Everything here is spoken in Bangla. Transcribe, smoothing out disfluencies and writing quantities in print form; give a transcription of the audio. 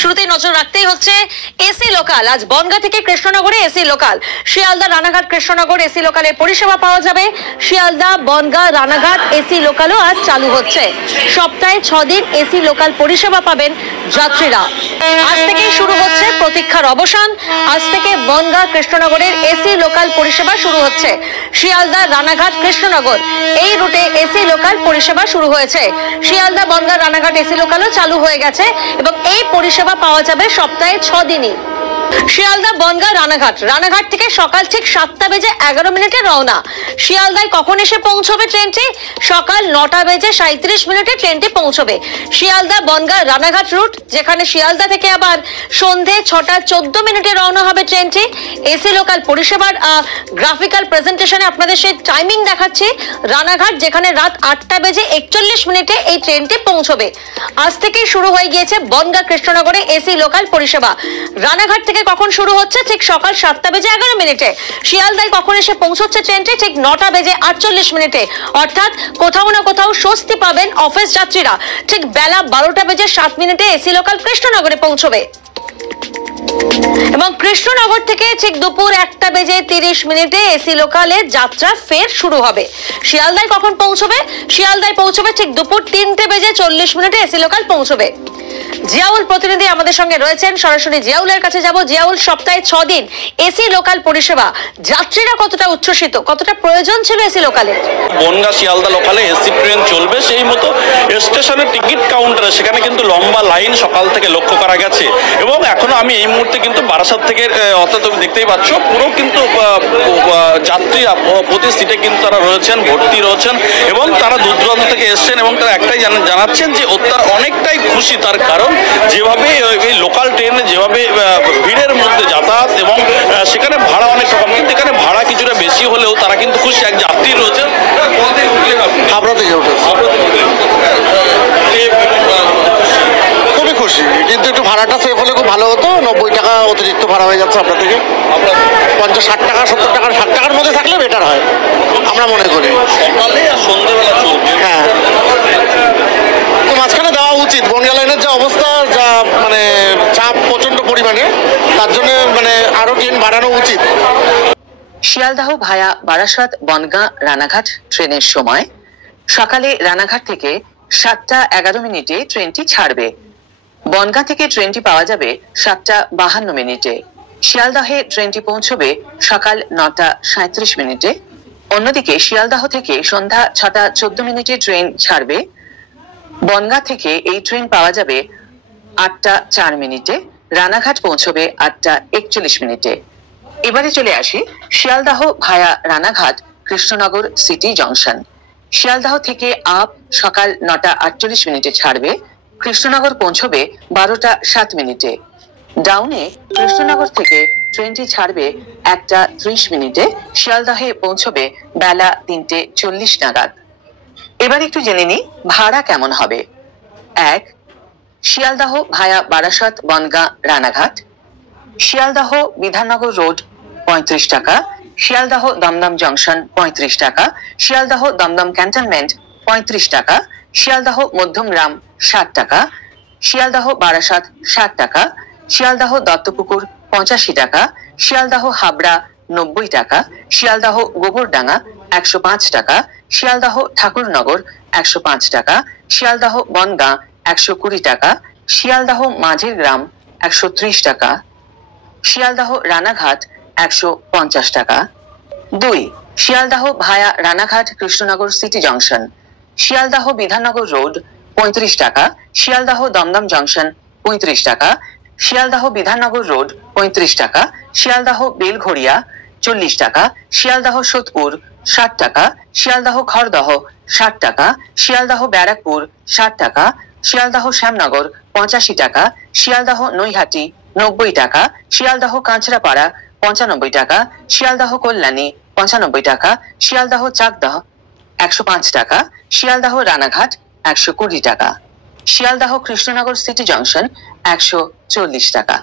শুরুতেই নজর রাখতেই হচ্ছে এসি লোকাল। আজ বনগাঁ থেকে কৃষ্ণনগরে AC local, Sealdah Ranaghat Krishnanagar AC লোকালের পরিষেবা পাওয়া যাবে। শিয়ালদা বনগাঁ রানাঘাট এসি লোকালও আজ চালু হচ্ছে। সপ্তাহে 6 দিন এসি লোকাল পরিষেবা পাবেন যাত্রীরা। আজ থেকেই শুরু হচ্ছে প্রতীক্ষার অবসান। আজ থেকে বনগাঁ কৃষ্ণনগরের এসি লোকাল পরিষেবা শুরু হচ্ছে। শিয়ালদা রানাঘাট কৃষ্ণনগর এই রুটে এসি লোকাল পরিষেবা শুরু হয়েছে। শিয়ালদা বনগাঁ রানাঘাট এসি লোকালও চালু হয়ে গেছে এবং এই পরিষেবা পাওয়া যাবে সপ্তাহে 6 দিনই। শিয়ালদা বনগাঁ রানাঘাট থেকে সকাল ঠিক 7টা বেজে 11 মিনিটে রওনা। শিয়ালদায় কখন এসে পৌঁছবে ট্রেনটি? সকাল 9টা বেজে 37 মিনিটে ট্রেনটি পৌঁছবে। শিয়ালদা বনগাঁ রানাঘাট রুট, যেখানে শিয়ালদা থেকে আবার সন্ধে 6টা 14 মিনিটে রওনা হবে ট্রেনটি। এসি লোকাল পরিষেবার গ্রাফিক্যাল প্রেজেন্টেশনে আপনাদের সেই টাইমিং দেখাচ্ছি। রানাঘাট যেখানে রাত 8টা বেজে 41 মিনিটে এই ট্রেনটি পৌঁছবে। আজ থেকেই শুরু হয়ে গিয়েছে বনগাঁ কৃষ্ণনগরে এসি লোকাল পরিষেবা। রানাঘাট থেকে কখন শুরু হচ্ছে? ঠিক সকাল 7টা বেজে 11 মিনিটে। শিয়ালদায় কখন এসে পৌঁছচ্ছে ট্রেনটি? ঠিক 9টা বেজে 48 মিনিটে। অর্থাৎ কোথাও না কোথাও স্বস্তি পাবেন অফিস যাত্রীরা। ঠিক বেলা 12টা বেজে 7 মিনিটে এসি লোকাল কৃষ্ণনগরে পৌঁছবে এবং কৃষ্ণনগর থেকে ঠিক দুপুর 1টা বেজে 30 মিনিটে এসি লোকালের যাত্রা ফের শুরু হবে। শিয়ালদায় কখন পৌঁছবে? শিয়ালদায় পৌঁছবে ঠিক দুপুর 3টে বেজে 40 মিনিটে এসি লোকাল পৌঁছবে। জিয়াউল প্রতিনিধি আমাদের সঙ্গে রয়েছেন, সরাসরি জিয়াউলের কাছে যাব। জিয়াউল, সপ্তাহে 6 দিন এসি লোকাল পরিষেবা, যাত্রীরা কতটা উচ্ছ্বসিত, কতটা প্রয়োজন ছিল এসি লোকালে? বনগাঁ শিয়ালদা লোকালে এসি ট্রেন চলবে, সেই মতো স্টেশনের টিকিট কাউন্টারে সেখানে কিন্তু লম্বা লাইন সকাল থেকে লক্ষ্য করা গেছে। এবং এখনো আমি এই মুহূর্তে কিন্তু বারাসাত থেকে, অর্থাৎ তুমি দেখতেই পাচ্ছ, পুরো কিন্তু যাত্রী প্রতি সিটে কিন্তু তারা রয়েছেন, ভর্তি রয়েছেন এবং তারা দূর দূরান্ত থেকে এসছেন এবং তারা একটাই জানাচ্ছেন যে তারা অনেকটাই খুশি। তার কারণ যেভাবে এই লোকাল ট্রেনে যেভাবে ভিড়ের মধ্যে যাতায়াত এবং সেখানে ভাড়া অনেক রকম, কিন্তু এখানে ভাড়া কিছুটা বেশি হলেও তারা কিন্তু খুশি। এক যাত্রী রয়েছে হাবড়া থেকে খুবই খুশি, কিন্তু একটু ভাড়াটা সেফ হলে খুব ভালো হতো। 90 টাকা অতিরিক্ত ভাড়া হয়ে যাচ্ছে আপনার থেকে। 50-60 টাকা 70 টাকা 60 টাকার মধ্যে থাকলে বেটার হয় আমরা মনে করি। সকালে আর সন্ধ্যেবেলা চলবে। হ্যাঁ, তো মাঝখানে দেওয়া উচিত। বনগাঁ লাইনের যে অবস্থা, যা মানে চাপ প্রচন্ড পরিমাণে, তার জন্য মানে আরো ট্রেন বাড়ানো উচিত। শিয়ালদাহ ভায়া বারাসাত বনগাঁ রানাঘাট ট্রেনের সময় সকালে রানাঘাট থেকে 7টা 11 মিনিটে ট্রেনটি ছাড়বে। বনগাঁ থেকে ট্রেনটি পাওয়া যাবে 7টা 52 মিনিটে। শিয়ালদাহে ট্রেনটি পৌঁছবে সকাল 9টা 37 মিনিটে। অন্যদিকে শিয়ালদাহ থেকে সন্ধ্যা 6টা 14 মিনিটে ট্রেন ছাড়বে। বনগাঁ থেকে এই ট্রেন পাওয়া যাবে 8টা 4 মিনিটে। রানাঘাট পৌঁছবে 8টা 41 মিনিটে। এবারে চলে আসি Sealdah via Ranaghat Krishnanagar city junction. Sealdah থেকে আপ সকাল 9টা 48 মিনিটে ছাড়বে। কৃষ্ণনগর পৌঁছবে 12টা 7 মিনিটে। ডাউনে কৃষ্ণনগর থেকে ট্রেনটি ছাড়বে 1টা 30 মিনিটে। শিয়ালদাহে পৌঁছবে বেলা 3টে 40 নাগাদ। এবার একটু জেনে নিই ভাড়া কেমন হবে। 1, শিয়ালদাহ ভায়া বারাসাত বনগাঁ রানাঘাট, শিয়ালদাহ বিধাননগর রোড 35 টাকা, শিয়ালদাহ দমদম জংশন 35 টাকা, শিয়ালদাহ দমদম ক্যান্টনমেন্ট 35 টাকা, শিয়ালদাহ মধ্যমগ্রাম 60 টাকা, শিয়ালদাহ বারাসাত 60 টাকা, শিয়ালদাহ দত্তপুকুর 85 টাকা, শিয়ালদাহ হাবড়া 90 টাকা, শিয়ালদাহ গোবরডাঙ্গা 105 টাকা, শিয়ালদাহ ঠাকুরনগর 105 টাকা, শিয়ালদাহ বনগাঁ 120 টাকা, শিয়ালদাহ মাঝের গ্রাম 130 টাকা, শিয়ালদাহ রানাঘাট 150 টাকা। 2, Sealdah via Ranaghat Krishnanagar city junction, Sealdah Bidhannagar road 35 টাকা, শিয়ালদাহ দমদম জংশন 35 টাকা, শিয়ালদাহ বিধাননগর রোড 35 টাকা, শিয়ালদাহ বেলঘড়িয়া 40 টাকা, শিয়ালদাহ সোদপুর 60 টাকা, শিয়ালদাহ খড়দহ 60 টাকা, শিয়ালদাহ ব্যারাকপুর 60 টাকা, শিয়ালদাহ শ্যামনগর 85 টাকা, শিয়ালদাহ নৈহাটি 90 টাকা, শিয়ালদাহ কাঁচরাপাড়া 95 টাকা, শিয়ালদাহ কল্যাণী 95 টাকা, শিয়ালদাহ চাকদহ 105 টাকা, শিয়ালদাহ রানাঘাট 120 টাকা, শিয়ালদাহ কৃষ্ণনগর সিটি জংশন 140 টাকা।